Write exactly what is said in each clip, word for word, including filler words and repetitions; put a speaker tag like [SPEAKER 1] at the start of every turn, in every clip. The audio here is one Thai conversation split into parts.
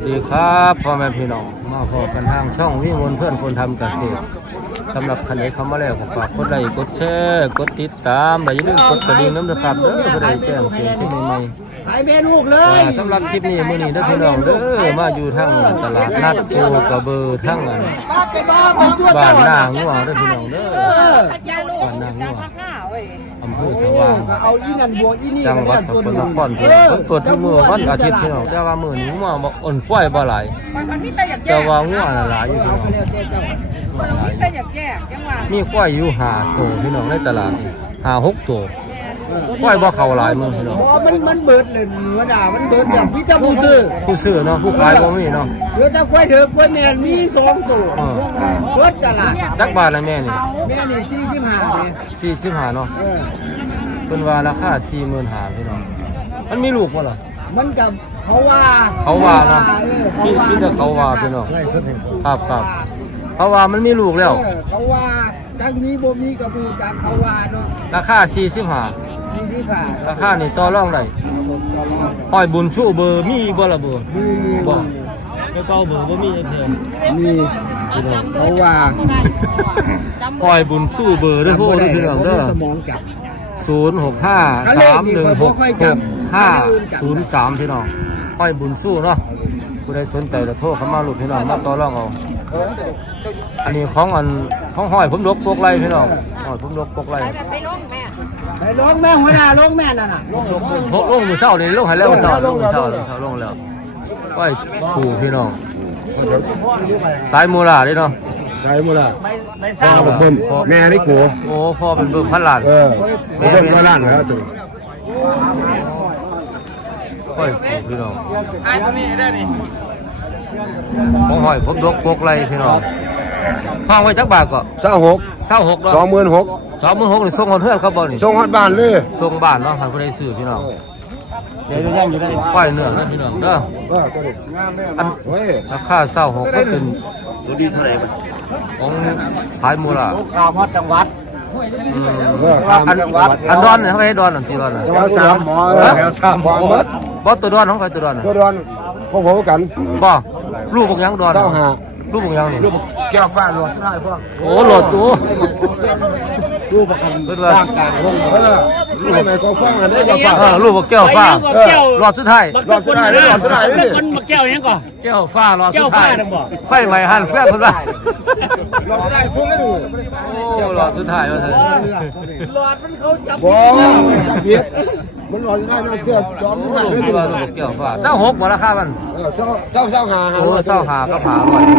[SPEAKER 1] ดีครับพ่อแม่พี่น้องมาพบกันทางช่องวิมลเพื่อนคนทำเกษตรสำหรับคันนี้เขามาแล้วฝากกดไลค์กดแชร์กดติดตามและอย่าลืมกดกระดิ่งน้ำนะครับเด้อเพื่อได้แจ้งเตือนที่ใหม่
[SPEAKER 2] ขายเมนูกเลย
[SPEAKER 1] ๆสำหรับคลิปนี้มื้อนี้เด้อพี่น้องเด้อมาอยู่ทั้งตลาดนัดโคกระเบือทั้งบ้านนางัวเด้อพี่น้องเด้อบ้านนางัวอำเภอสว่างจังหวัดสกลนครพี่น้องเปิดทุกมื้อวันอาทิตย์พี่น้องแต่ว่ามื้อนี้งัวบ่อ่อนป่วยบ่หลายแต่ว่างัวน่ะหลายอยู่พี่น้องมีควายอยู่ห้าตัวพี่น้องในตลาดนี่ห้าหกตัวควายบ่เข้าหลายมื้อพี่น้อง
[SPEAKER 2] บ่มันมันเบิดเลยเนื้อด่ามันเบิดแบบพี่จะผู้ซื้อ
[SPEAKER 1] ผู้ซื้อเนาะผู้ขายบ่มีเนาะ
[SPEAKER 2] เหลือแต่ควายเถอะควายแม่มีสองตัวเบิดตลาด
[SPEAKER 1] จักบาทละแม่นี่
[SPEAKER 2] แม่นี่สี่สิบห้านี่
[SPEAKER 1] สี่สิบห้าเนาะเออเพิ่นว่าราคา สี่หมื่นห้าพัน พี่น้องมันมีลูกบ่ล่ะ
[SPEAKER 2] มันกับเขาว่า
[SPEAKER 1] เขาว่าเนาะมีมีแต่เขาว่าพี่น้องครับครับเขาว่ามันมีลูกแล้ว
[SPEAKER 2] เขาว่าจังมีบ่มีกับมีจังเขาว่าเนาะ
[SPEAKER 1] ราคาสี่สิบห้า
[SPEAKER 2] สี่สิบห้า
[SPEAKER 1] ราคานี่ต่อรองได้ห้อยบุญชูเบอร์มีบ่ล่ะเบอร์
[SPEAKER 2] มีมี
[SPEAKER 1] บ่เจ้าเก่าเบอร์บ่มีเพิ่น
[SPEAKER 2] มีพี่น้องเขาว่า
[SPEAKER 1] ห้อยบุญชูเบอร์เด้อโหเด้อพี่น้องเด้อ
[SPEAKER 2] สมองจับ
[SPEAKER 1] ศูนย์ หก ห้า สาม หนึ่ง หก หก ห้า ศูนย์ สามพี่น้องห้อยบุญสู้เนาะผู้ใดสนใจก็โทรเข้ามาลูกพี่น้องมาต่อรองเอาอันนี้ของอันของห้อยผมลกปกไรพี่น้องห้อยผมลกปกไร
[SPEAKER 2] ไปลงแม่หัวหน้าลงแม่นั่นน่ะลงลง
[SPEAKER 1] ลงลงมือเศร้านี่ลงให้แล้วมือเศร้าลงมือเศร้าลงเศร้าลงแล้วไว้ขู่พี่น้องสายมูลาดิเนาะ
[SPEAKER 3] ใช่หมดละพ่อเป็นเบิ่มแม่นี่กู
[SPEAKER 1] โอ้พ่อเป็นเบิ่มพันล้าน
[SPEAKER 3] เออเป็นเบิ่มร้อยล้านแล้วตัว
[SPEAKER 1] ค่อยพี่น้องไอ้ตัวนี้ได้นี่ของหอยผมดกปกไรพี่น้องห้องไว้จักบาทก็
[SPEAKER 3] เศร้าหก
[SPEAKER 1] เศร้าหก
[SPEAKER 3] สองหมื่นหก
[SPEAKER 1] สองหมื่นหกนี่ส่งคนเพื่อนเขาบ่นี่
[SPEAKER 3] ส่งฮอดบ้านเลย
[SPEAKER 1] ส่งบ้านเนาะให้ผู้ใดซื้อพี่น้องเดี๋ยวย่างอยู่ได้ค่อยเนื้อนะพี่น้องเด้ออันราคาเศร้าหกก็เป็น
[SPEAKER 3] ตัวดีเท่าไหร่บ้าง
[SPEAKER 1] ของขายมูลา
[SPEAKER 2] ข่าวฮอดจังหวัด
[SPEAKER 1] อันอันดอนเนี่ยเขาให้ดอนอันตีดอน
[SPEAKER 3] แถวสามหมอแถวสามหมอหมด
[SPEAKER 1] บ่ตัวดอนของใครตัวดอน
[SPEAKER 3] ตัวดอนพวกผมกัน
[SPEAKER 1] บ่ลูกบางยังดอน
[SPEAKER 3] เจ้าหา
[SPEAKER 1] ลูกบางยังนี่
[SPEAKER 3] ลูกแก้วฟ้าหลอดได้พ่อ
[SPEAKER 1] โอ้หลอดตัว
[SPEAKER 3] ลูกประกันร่างกายลงเออลูกไหนก็ฟ้าอันนี้ก็ฟ้า
[SPEAKER 1] เออลูกแก้วฟ้าหลอดสุดท้าย
[SPEAKER 3] หลอดสุดท้ายหลอดสุดท้ายนี่
[SPEAKER 4] คนมาแก้วยังก่อน
[SPEAKER 1] แก้วฟ้าหลอดสุดท้ายไฟใหม่หันแฟนคนละ
[SPEAKER 3] หลอดสุดท้ายสุดแล้วดู
[SPEAKER 1] โอ้หลอดสุดท้ายว่าซั่น
[SPEAKER 4] หลอดมันเขาจับ
[SPEAKER 3] บ่จับผิดมันหลอดสุดท้ายน้ำเสื้อจอมสุดท้ายเลยตัว
[SPEAKER 1] ลูกแก้วฟ้าเศร้าหกบ่ราคามัน
[SPEAKER 3] เออเศร้าเศร้าเศร้าหาหา
[SPEAKER 1] โอ้เศร้าหาก็ผาร้อย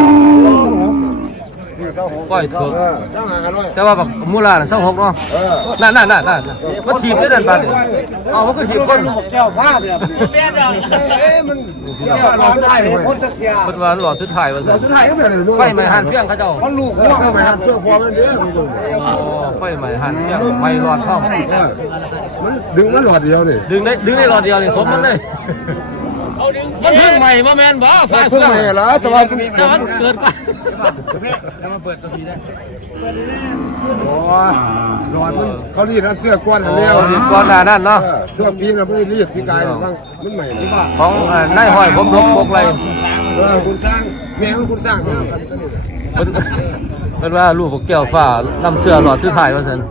[SPEAKER 1] ก้อยถูกแต่ว่าแบบมูลาเศร้าหกเนาะนั่นนั่นนั่นนั่นมันถีบได้เดินไปเอามันก็ถีบคน
[SPEAKER 3] แก้วผ้าแบบเอ๊ะมันหลอดสุดท้ายคนตะเคียน
[SPEAKER 1] เป็นว่าหลอดสุดท้ายว่าสิ
[SPEAKER 3] สุดท้ายก็เป็น
[SPEAKER 1] ไฟใหม่หันเฟี้ยงเขาเจ้า
[SPEAKER 3] มันลูกไฟใหม่หันเฟี้ยงพอมันเด้อ
[SPEAKER 1] ไฟใหม่หันเฟี้ยงไม่หลอดเข้า
[SPEAKER 3] มันดึงมันหลอดเดียวนี่
[SPEAKER 1] ดึงได้ดึงได้หลอดเดียวนี่สมมันเลยมันเพิ่งใหม่มาแมนบ่
[SPEAKER 3] ไฟเพิ่งใหม่แล้วแต่ว่า
[SPEAKER 1] มันเกิดไป
[SPEAKER 3] แล้วมาเปิดตัวนี้ได้โอ้หลอดมันเขารีดนะเสื้อก้อนอันนี้
[SPEAKER 1] ก้อนหน้านั่นเนาะ
[SPEAKER 3] เสื้อปีนะไม่รีดปีกายหรอกมันใหม่หรือเปล่า
[SPEAKER 1] ของนายห้อยผมลบปกไร
[SPEAKER 3] เออคุณสร้างแม่คุณสร้างเนี่ย
[SPEAKER 1] เป็นเป็นว่าลูกพวกแก้วฟ้าลำเสื้อหลอดซื้อถ่ายว่าสัน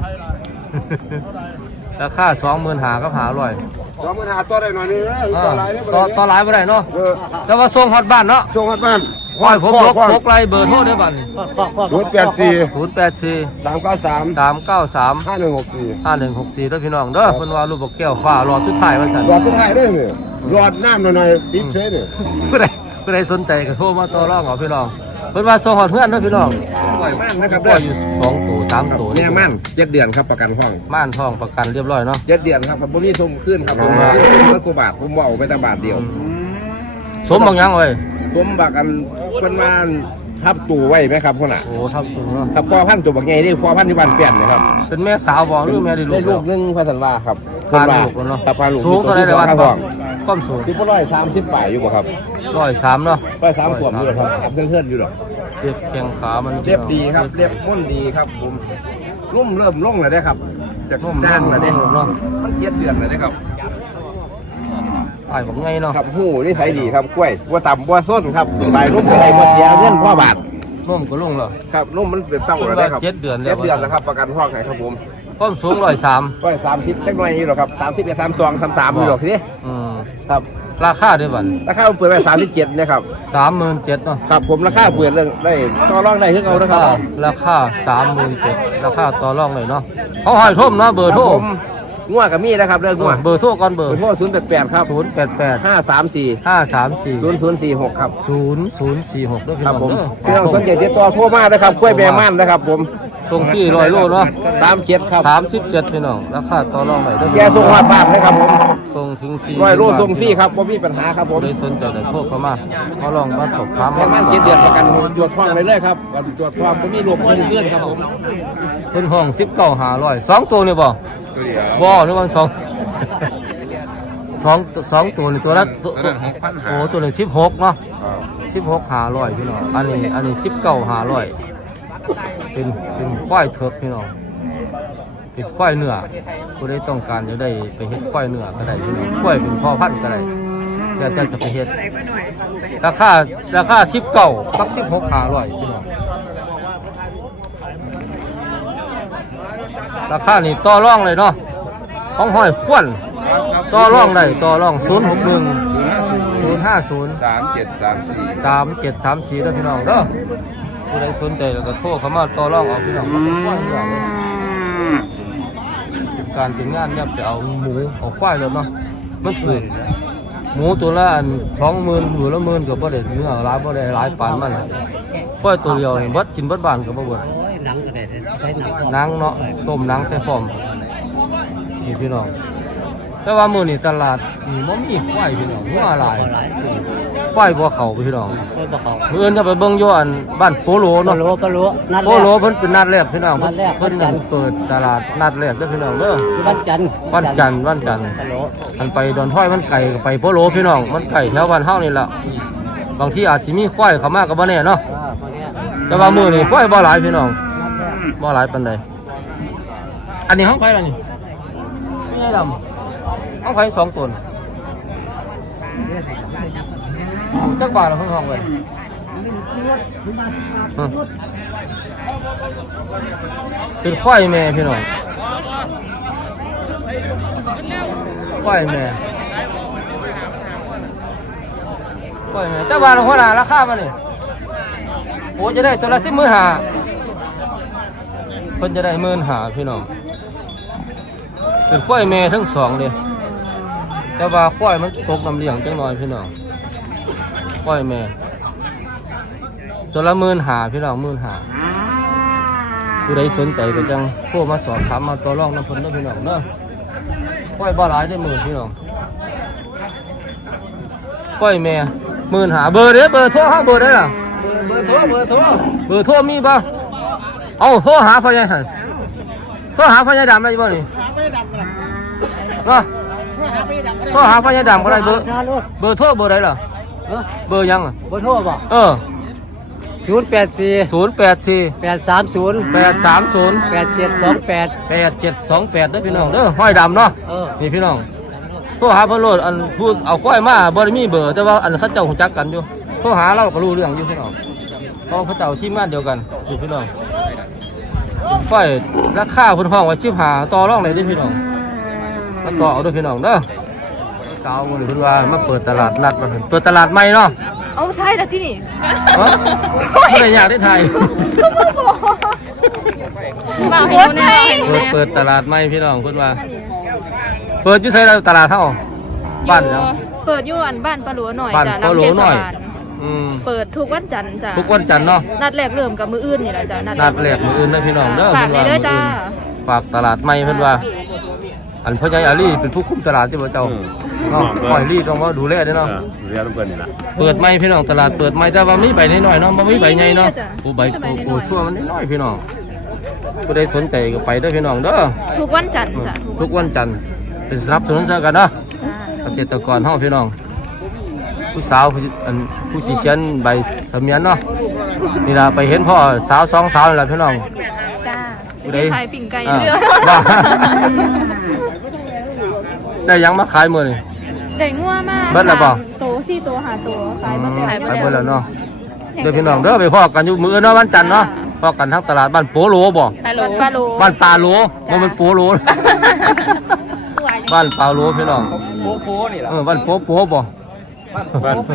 [SPEAKER 1] ราคาสองหมื่นหาก็หาอร่อย
[SPEAKER 3] สองหมื่นหาตัวได้หน่อยนึงนะต่อหลาย
[SPEAKER 1] ต่อต่อหลายไม่ได้เนาะแต่ว่าส่งฮอดบ้านเนาะ
[SPEAKER 3] ส่งฮอดบ้าน
[SPEAKER 1] ห้อยผมลบปกไรเบอร์โทรได้บ้าน
[SPEAKER 3] ศูนย์แปดสี่
[SPEAKER 1] ศูนย์แปดสี่
[SPEAKER 3] สามเก้าสาม
[SPEAKER 1] สามเก้าสาม
[SPEAKER 3] ห้าหนึ่งหกสี่
[SPEAKER 1] ห้าหนึ่งหกสี่ด้วยพี่น้องเด้อเพิ่นว่าลูกพวกแก้วฟ้าหลอดซื้อถ่ายว่าสัน
[SPEAKER 3] หลอดซื้อถ่ายได้เนี่ยหลอดน้ำหน่อยๆติดเชื้อเนี่ย
[SPEAKER 1] ผู้ใดผู้ใดสนใจก็โทรมาต่อรองเอาพี่น้องเพิ่นว่าส่งฮอดเพื่อนเด้อพี่น้อง
[SPEAKER 3] ปล่อยม่านนะครับ
[SPEAKER 1] ได้อยู่สองตัวสามตัว
[SPEAKER 3] เนี่ยม่านเจ็ดเดือนครับประกันห้อง
[SPEAKER 1] ม่านห้องประกันเรียบร้อยเนาะ
[SPEAKER 3] เจ็ดเดือนครับผมนี่ทุ่มขึ้นครับผมมาเมื่อกว่าบาทผมว่าไปแต่บาทเดียว
[SPEAKER 1] สมบางยังเว้ย
[SPEAKER 3] ผมบักกันเป็นมาทับตู่ไว้ไหมครับคนน่ะ
[SPEAKER 1] โอ้ทับตู่เนาะ
[SPEAKER 3] ทับพ่อพันธุ์ตัวบักไงนี่พ่อพันธุ์ที่บ้านเปลี่ยนเลยครับ
[SPEAKER 1] เป็นแม่สาวบ่หรือแม่ได้ลูก
[SPEAKER 3] ได้ลูกนึงพันธันวาครับ
[SPEAKER 1] พาลูกแล้วเนาะ
[SPEAKER 3] พาลูก
[SPEAKER 1] สูงเท่าไรในวันความสูง
[SPEAKER 3] ที่พ่อร้อยสามสิบป่ายอยู่บ่ครับ
[SPEAKER 1] ร้อยสามเนาะ
[SPEAKER 3] ร้อยสามขวบอยู่หรอครับถามเพื่อนๆอยู่หรอ
[SPEAKER 1] เรียบแข้งขามัน
[SPEAKER 3] เรียบดีครับเรียบม้วนดีครับผมรุ่มเริ่มล่งเลยได้ครับจากจ้างเลยได้เนาะมันเทียดเดือดเลยได้ครับ
[SPEAKER 1] อ้ายบอกไงเนาะ
[SPEAKER 2] ครับหูนี่ใส่ดีครับกล้วยบัวต่ำบัวส้นครับใบนุ่มไปไหนบัวเสียเงินพ่อบาท
[SPEAKER 1] นุ่มก็ลงแล้ว
[SPEAKER 2] ครับนุ่มมันเป็นเต้าแล้วครับ
[SPEAKER 1] เจ็ดเดือนแล้ว
[SPEAKER 2] เจ็ดเดือนแล้วครับประกันห้องไหนครับผม
[SPEAKER 1] ความสูงร้อยสาม
[SPEAKER 2] ก็สามสิบจักหน่อยนี่หรอครับสามสิบกับสามสองสามสามนี่หรอกทีนี้
[SPEAKER 1] อืม
[SPEAKER 2] ครับ
[SPEAKER 1] ราคาด้วยบัด
[SPEAKER 2] ราคาเปิดไว้สามสิบเจ็ดนะครับ
[SPEAKER 1] สามหมื่นเจ็ดเนาะ
[SPEAKER 2] ครับผมราคาเปิดเรื่องได้ต่อรองได้ขึ้นเอานะ
[SPEAKER 1] รา
[SPEAKER 2] ครั
[SPEAKER 1] คา
[SPEAKER 2] บ
[SPEAKER 1] ราคาสามหมื่นเจ็ดราคาต่อรองเลยเนาะเขาให้ท่มเนาะเบอร์โทร
[SPEAKER 2] ผมง่วกับมีนะครับเรื่องง่ว
[SPEAKER 1] เบอร์โทรก่อนเบอร์
[SPEAKER 2] เป็นพวกศูนย์แปดแปดครับ
[SPEAKER 1] ศูนย์แปดแปด
[SPEAKER 2] ห้าสามสี่
[SPEAKER 1] ห้าสามสี่
[SPEAKER 2] ศูนย์ศูนย์สี่หกครับ
[SPEAKER 1] ศูนย์ศูนย์สี่หกด้วยพี่
[SPEAKER 2] ค
[SPEAKER 1] น้
[SPEAKER 2] รั
[SPEAKER 1] อบ ง
[SPEAKER 2] ผม
[SPEAKER 1] เด้อ
[SPEAKER 2] พี่น้องสนใจติดต่อโทรมานะครับกล้วยแบม่านนะครับผม
[SPEAKER 1] ส่งที่ร้อยโลเนาะ
[SPEAKER 2] สามเจ็ดครับ
[SPEAKER 1] สามสิบเจ็ดพี่น้องราคาต่อรองเลยเด้อ
[SPEAKER 2] แกส่งมาบ้านนะครับผม
[SPEAKER 1] ส่งถึงที่
[SPEAKER 2] ร้อยโลส่งฟรีครับบ่มีปัญหาครับผม
[SPEAKER 1] เลยสนใจเลยโทรเข้ามาเขาลองมาสอบถาม
[SPEAKER 2] แบม่านเจ็ดเดือนประกันตรวจท้องเลยเลยครับตรวจท้องก็มีโรคเพิ่มเลือดครับผม
[SPEAKER 1] เพิ่นห้องสิบเก้าหาร้อยสองตัวนี่บ่บ่หรือว่าสองสองสองตัวนี่ตัวละตัวตัวโอ้ตัวหนึ่งสิบหกเนาะสิบหกหาร้อยพี่น้องอันนี้อันนี้สิบเก้าหาร้อยเป็นเป็นควายเถิกพี่น้องเป็นควายเนื้อผู้ใดต้องการจะได้ไปเฮ็ดควายเนื้อก็ได้พี่น้องควายเป็นพ่อพันธุ์ก็ได้แต่แต่จะไปเฮ็ดราคาราคาสิบเก้ากับสิบหกหาร้อยพี่น้องราคานี่ต่อรองเลยเนาะของห้อยควนต่อรองได้ต่อรองศูนย์หกหนึ่งศูนย์ห้าศูนย์
[SPEAKER 3] สามเจ็ดสามสี่
[SPEAKER 1] สามเจ็ดสามสี่ด้วยพี่น้องเด้อผู้ใดสนใจแล้วก็โทรเข้ามาต่อรองเอาพี่น้องมาเป็นควายเนื้อเลยการเป็นงานเนี่ยไปเอาหมูเอาควายแล้วเนาะมันถูกหมูตัวละอันสองหมื่นตัวละหมื่นก็บ่ได้เนื้อหลายบ่ได้หลายปานมันควายตัวเดียวนี่เบิดกินเบิดบ้านก็บ่เบิดหนังก็ได้ใช้หนังเนาะต้มหนังใส่ฟอมนี่พี่น้องแต่ว่ามื้อนี้ตลาดนี่บ่มีควายพี่น้องหัวหลายควายบ่เข้าพี่น้อง
[SPEAKER 4] บ่เขา
[SPEAKER 1] มื้ออื่นจะไปเบิ่งอยู่อันบ้านโปโล
[SPEAKER 4] ก็
[SPEAKER 1] เนาะ
[SPEAKER 4] รู้ก็รู้นัด
[SPEAKER 1] โปโลเพิ่นเป็นนัดแรกพี่น้อง
[SPEAKER 4] นัดแรก
[SPEAKER 1] เพิ่นนั่นเปิดตลาดนัดแรกเด้อพี่น้องเด้อ
[SPEAKER 4] วันจันทร์
[SPEAKER 1] วันจันทร์วันจันทร์
[SPEAKER 4] ก็รู้
[SPEAKER 1] อันไปดอนท้อยมันไก่ก็ไปโปโลพี่น้องมันไก่แถวบ้านเฮานี่ล่ะบางทีอาจสิมีควายเข้ามาก็บ่แน่เนาะ
[SPEAKER 4] อ่าพอเนี้ย
[SPEAKER 1] แต่ว่ามื้อนี้ควายบ่หลายพี่น้องบ่หลายปานใดอันนี้ห้องไผล่ะนี่มีไอ้ดำห้องไผสองตนจักบาทละเพิ่นห้องไว้ฮะเป็นควายแม่พี่น้องควายแม่ควายแม่เจ้าบาทละหัวหน้าราคาบ่นี่โอ้จะได้ตัวละสิบหมื่นห้าเพิ่นจะได้หมื่นห้าพี่น้องเป็นควายแม่ทั้งสองเลยแต่ว่าควายมันตกน้ำเลี้ยงจังหน่อยพี่น้องควายแม่ตัวละหมื่นห้าพี่น้องหมื่นห้าผู้ใดสนใจก็จังโทรมาสอบถามมาต่อรองน้ำเพิ่นเด้อพี่น้องเด้อควายบ่หลายได้อมือพี่น้องควายแม่หมื่นห้าเบอร์เด้อเบอร์โทรเฮาเบอร์ได้ล่ะ
[SPEAKER 2] เบอร์โทรเบอร์โทร
[SPEAKER 1] เบอร์โทรมีบ่เอาโทรหาพ่อใหญ่หั่นโทรหาพ่อใหญ่ดำได้บ่นี่เนาะโทรหาพ่อใหญ่ดำก็ได้เบอร์เบอร์โทรเบอร์ใดล่ะเบอร์ยังอ่ะ
[SPEAKER 4] บ่โทรบ่
[SPEAKER 1] เออ
[SPEAKER 4] ศูนย์แปดสี่
[SPEAKER 1] ศูนย์แปดสี่
[SPEAKER 4] แปดสามศูนย์
[SPEAKER 1] แปดสามศูนย์
[SPEAKER 4] แปดเจ็ดสองแปด
[SPEAKER 1] แปดเจ็ดสองแปดเด้อพี่น้องเด้อห้อยดำเนาะ
[SPEAKER 4] เออ
[SPEAKER 1] นี่พี่น้องโทรหาเพิ่นโลดอันพูดเอาควายมาบ่ได้มีเบอร์แต่ว่าอันเขาเจ้ารู้จักกันอยู่โทรหาเราก็รู้เรื่องอยู่พี่น้องเพราะเขาเจ้าทีมงานเดียวกันอยู่พี่น้องควายราคาเพิ่นห้องไว้สิบห้าต่อรองได้เด้อพี่น้องมาต่อเอาเด้อพี่น้องเด้อสาวมื้อนี้เพิ่นว่ามาเปิดตลาดนัดมาเปิดตลาดใหม่เนาะ
[SPEAKER 5] เอาไทยแล้วที่นี่
[SPEAKER 1] ฮะบ่ได้อยากได้ไทย
[SPEAKER 5] มาให้ดูแน่เห็น
[SPEAKER 1] เปิ
[SPEAKER 5] แน่
[SPEAKER 1] ดเปิดตลาดใหม่พี่น้องเพิ่นว่าเปิดอยู่ไสแล้วตลาดเฮาบ้านเนาะ
[SPEAKER 5] เปิดอยู่อันบ้านปลาหลัวหน่อย
[SPEAKER 1] บ้าน
[SPEAKER 5] จ้ะ
[SPEAKER 1] ปลาหลัวหน่อย
[SPEAKER 5] ำเทศบาล
[SPEAKER 1] อืม
[SPEAKER 5] เปิดทุกวันจันทร์จ้ะ
[SPEAKER 1] ทุกวันจันทร์เนาะ
[SPEAKER 5] นัดแรกเริ่มกับมืออื่นนี่แหละจ้ะ
[SPEAKER 1] นัดแรกมื้ออื่นเด้อพี่น้องเด้อ
[SPEAKER 5] ฝาก
[SPEAKER 1] เพิ่น
[SPEAKER 5] เล
[SPEAKER 1] ว่าย
[SPEAKER 5] เด้อจ้า
[SPEAKER 1] ฝากตลาดใหม่เพิ่นว่า อันพ่อใหญ่อาลีเป็นผู้คุมตลาดที่บ่เจ้าเนาะพ่ออาลีต้องมาดูแลเด้อเนาะ
[SPEAKER 3] เรียนเพื่อนนี่นะ
[SPEAKER 1] เปิดใหม่พี่น้องตลาดเปิดใหม่แต่ว่ามีใบน้อยๆเนาะบ่มีใบใหญ่เนาะผู้ใบผู้ผู้ชั่วมันน้อยๆพี่น้องผู้ใดสนใจก็ไปเด้อพี่น้องเด้อ
[SPEAKER 5] ทุกวันจันทร์จ้ะ
[SPEAKER 1] ทุกวันจันทร์เป็นสนับสนุนเจอกันเนาะเกษตรกรเฮาพี่น้องผู้สาวผู้อันผู้สิเขียนใบเสมียนเนาะนี่ล่ะไปเห็นพ่อสาวสองสาวนี่ล่ะพี่น้อง
[SPEAKER 5] จ้า
[SPEAKER 1] ผู้ใด
[SPEAKER 5] ไทยปิ่งไก่
[SPEAKER 1] อ่า
[SPEAKER 5] เรือ
[SPEAKER 1] บ้า ได้หยังมาขายมื้อนี่
[SPEAKER 5] ได้งัวมา
[SPEAKER 1] เบิดแล้วบ่
[SPEAKER 5] โตสี่โตห้าโตขายหมดแล้ว
[SPEAKER 1] ไปเบิดแล้วเนาะเด้อพี่น้องเด้อไปพอกันอยู่มื้อเนาะวันจันทร์เนาะพอกันทั้งตลาดบ้านโปโลบ่
[SPEAKER 5] ฮัลโหลปลาโล
[SPEAKER 1] บ้านปลาโลบ่แมันโปโลบ้านปลาโลพี่น้อง
[SPEAKER 2] โป๊ะๆนี่ล่ะ
[SPEAKER 1] เออบ้านโปโปบ่
[SPEAKER 2] บ้าน